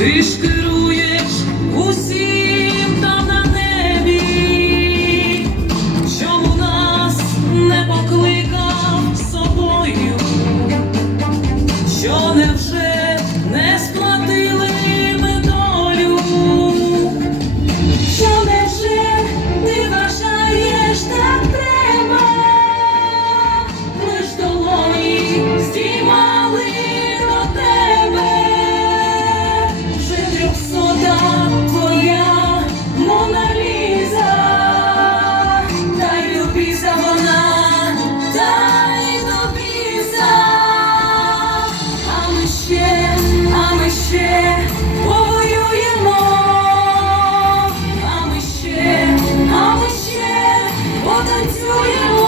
Ти ж керуєш усім там на небі, чому нас не покликав собою, що невже потанцюємо.